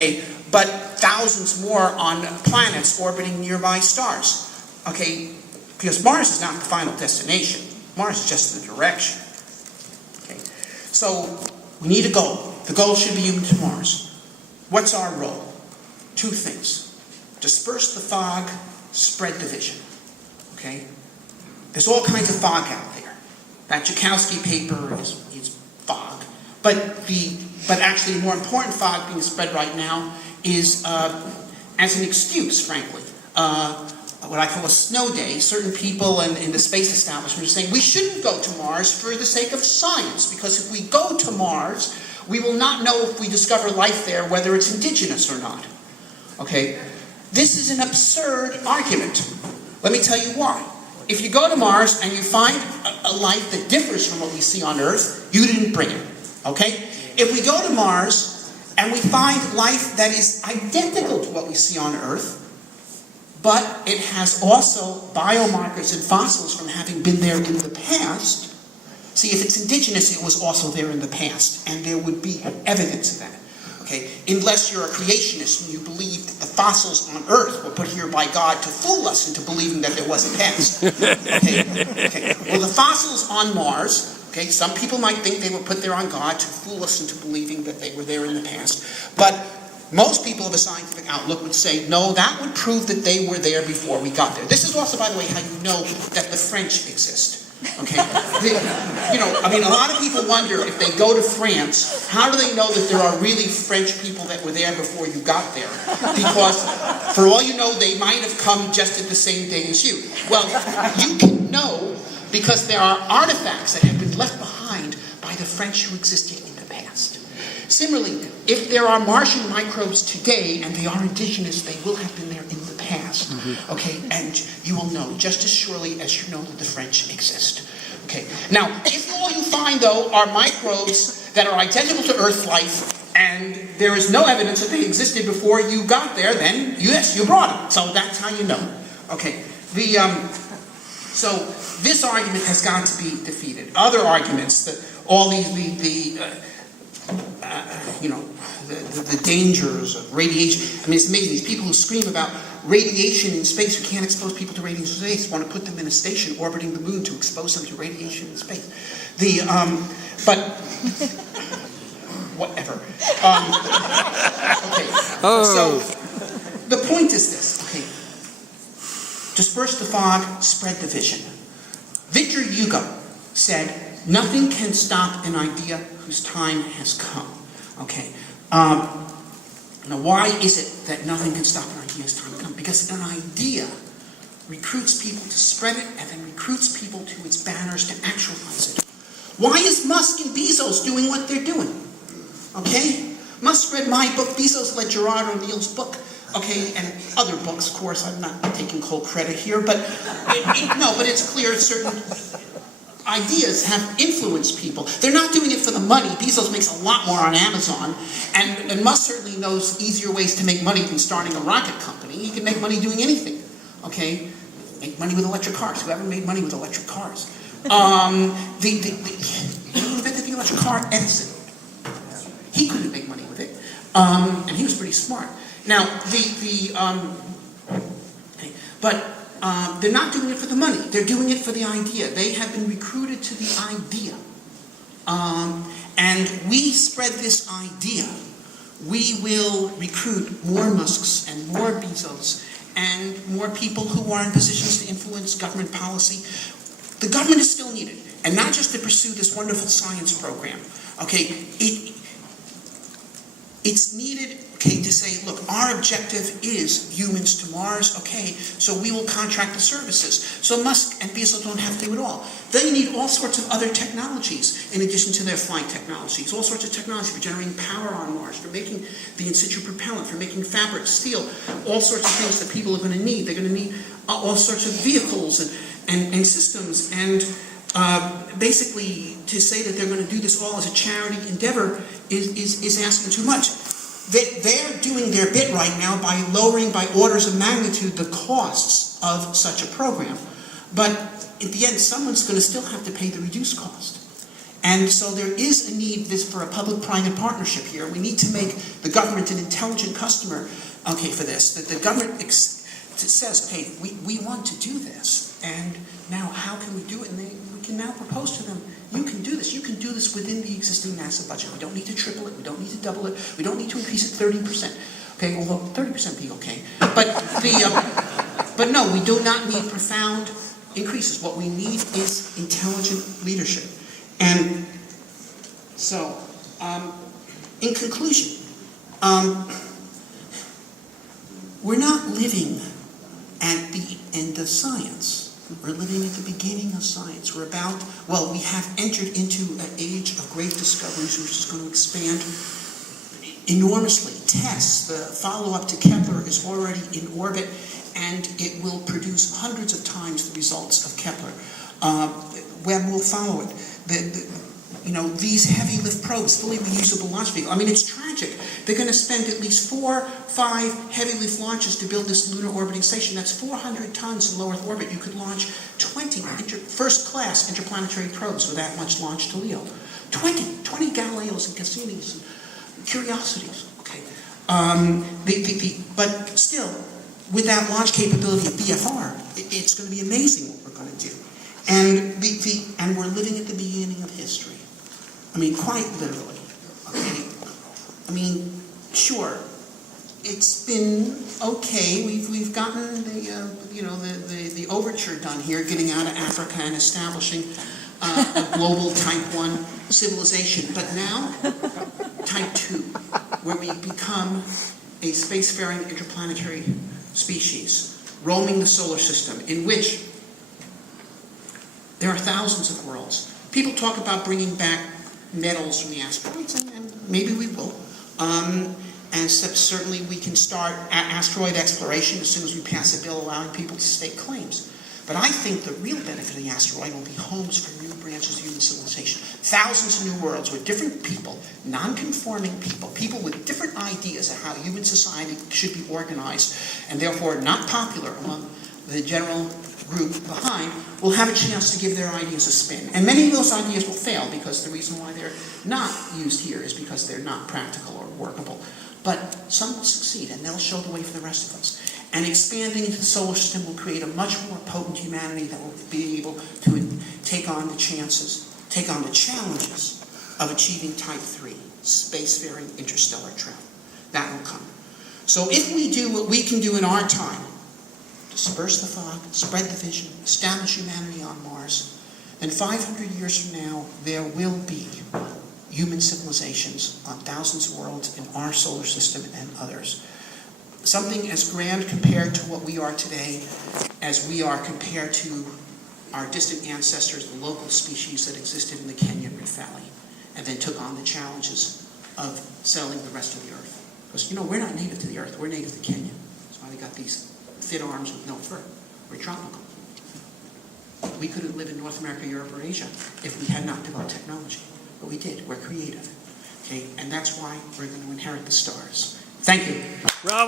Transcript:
okay, but thousands more on planets orbiting nearby stars. Okay, because Mars is not the final destination. Mars is just the direction. Okay, so we need a goal. The goal should be human to Mars. What's our role? Two things: disperse the fog, spread the vision. Okay, there's all kinds of fog out there. That Joukowsky paper is fog, but actually the more important fog being spread right now is as an excuse, frankly. What I call a snow day. Certain people in the space establishment are saying we shouldn't go to Mars for the sake of science, because if we go to Mars, we will not know if we discover life there, whether it's indigenous or not. Okay? This is an absurd argument. Let me tell you why. If you go to Mars and you find a life that differs from what we see on Earth, you didn't bring it. Okay? If we go to Mars and we find life that is identical to what we see on Earth, but it has also biomarkers and fossils from having been there in the past. See, if it's indigenous, it was also there in the past, and there would be evidence of that. Okay, unless you're a creationist and you believe that the fossils on Earth were put here by God to fool us into believing that there was a past. Okay. Well, the fossils on Mars, okay, some people might think they were put there on God to fool us into believing that they were there in the past, but most people of a scientific outlook would say, no, that would prove that they were there before we got there. This is also, by the way, how you know that the French exist. Okay? A lot of people wonder if they go to France, how do they know that there are really French people that were there before you got there? Because, for all you know, they might have come just at the same day as you. Well, you can know because there are artifacts that have been left behind by the French who existed in the past. Similarly, if there are Martian microbes today and they are indigenous, they will have been there in the past. Okay, and you will know just as surely as you know that the French exist. Okay, now if all you find though are microbes that are identical to Earth life and there is no evidence that they existed before you got there, then yes, you brought them. So that's how you know. Okay, so this argument has got to be defeated. Other arguments that all the dangers of radiation. I mean, it's amazing. These people who scream about radiation in space, who can't expose people to radiation in space, want to put them in a station orbiting the moon to expose them to radiation in space. But whatever. Okay. So the point is this. Okay. Disperse the fog, spread the vision. Victor Hugo said, "Nothing can stop an idea whose time has come." Okay. Now, why is it that nothing can stop an idea whose time has come? Because an idea recruits people to spread it, and then recruits people to its banners to actualize it. Why is Musk and Bezos doing what they're doing? Okay. Musk read my book. Bezos read Gerard O'Neill's book. Okay, and other books, of course. I'm not taking cold credit here, but it's clear certain ideas have influenced people. They're not doing it for the money. Bezos makes a lot more on Amazon, and Musk certainly knows easier ways to make money than starting a rocket company. He can make money doing anything. Okay, make money with electric cars. Whoever made money with electric cars? Who invented the electric car? Edison. He couldn't make money with it, and he was pretty smart. Now, they're not doing it for the money. They're doing it for the idea. They have been recruited to the idea. And we spread this idea. We will recruit more Musks and more Bezos and more people who are in positions to influence government policy. The government is still needed. And not just to pursue this wonderful science program. Okay, it's needed, okay, to say, look, our objective is humans to Mars, okay, so we will contract the services. So Musk and Bezos don't have to do it all. They need all sorts of other technologies in addition to their flight technologies, all sorts of technology for generating power on Mars, for making the in situ propellant, for making fabric, steel, all sorts of things that people are going to need. They're going to need all sorts of vehicles and systems, and basically to say that they're going to do this all as a charity endeavor is asking too much. They're doing their bit right now by lowering by orders of magnitude the costs of such a program. But at the end, someone's going to still have to pay the reduced cost. And so there is a need for a public-private partnership here. We need to make the government an intelligent customer, for this. That the government says, okay, we want to do this, and now how can we do it? And we can now propose to them, you can do this. You can do this within the existing NASA budget. We don't need to triple it. We don't need to double it. We don't need to increase it 30%. Okay, although 30% be okay. But no, we do not need profound increases. What we need is intelligent leadership. And so, in conclusion, we're not living at the end of science. We're living at the beginning of science. We have entered into an age of great discoveries which is going to expand enormously. TESS, the follow-up to Kepler, is already in orbit, and it will produce hundreds of times the results of Kepler. Webb will follow it. These heavy lift probes, fully reusable launch vehicle. I mean, it's tragic. They're going to spend at least 4, 5 heavy lift launches to build this lunar orbiting station. That's 400 tons in low Earth orbit. You could launch 20 first-class interplanetary probes with that much launch to LEO. 20 Galileos and Cassinis and Curiosities. Okay, but still, with that launch capability of BFR, it's going to be amazing what we're going to do. And we're living at the beginning of history. I mean, quite literally. Okay. I mean, sure, it's been okay. We've gotten the overture done here, getting out of Africa and establishing a global Type 1 civilization. But now, Type 2, where we become a spacefaring interplanetary species, roaming the solar system, in which there are thousands of worlds. People talk about bringing back metals from the asteroids, and maybe we will. And certainly we can start asteroid exploration as soon as we pass a bill allowing people to stake claims. But I think the real benefit of the asteroid will be homes for new branches of human civilization. Thousands of new worlds with different people, non-conforming people, people with different ideas of how human society should be organized, and therefore not popular among the general group behind, will have a chance to give their ideas a spin. And many of those ideas will fail because the reason why they're not used here is because they're not practical or workable. But some will succeed, and they'll show the way for the rest of us. And expanding into the solar system will create a much more potent humanity that will be able to take on the challenges of achieving Type 3, spacefaring interstellar travel. That will come. So if we do what we can do in our time, disperse the fog, spread the vision, establish humanity on Mars, then 500 years from now, there will be human civilizations on thousands of worlds in our solar system and others. Something as grand compared to what we are today as we are compared to our distant ancestors, the local species that existed in the Kenyan Rift Valley, and then took on the challenges of settling the rest of the Earth. Because, we're not native to the Earth, we're native to Kenya. That's why they got these thin arms with no fur. We're tropical. We couldn't live in North America, Europe, or Asia if we had not developed technology. But we did. We're creative. Okay? And that's why we're going to inherit the stars. Thank you. Bravo.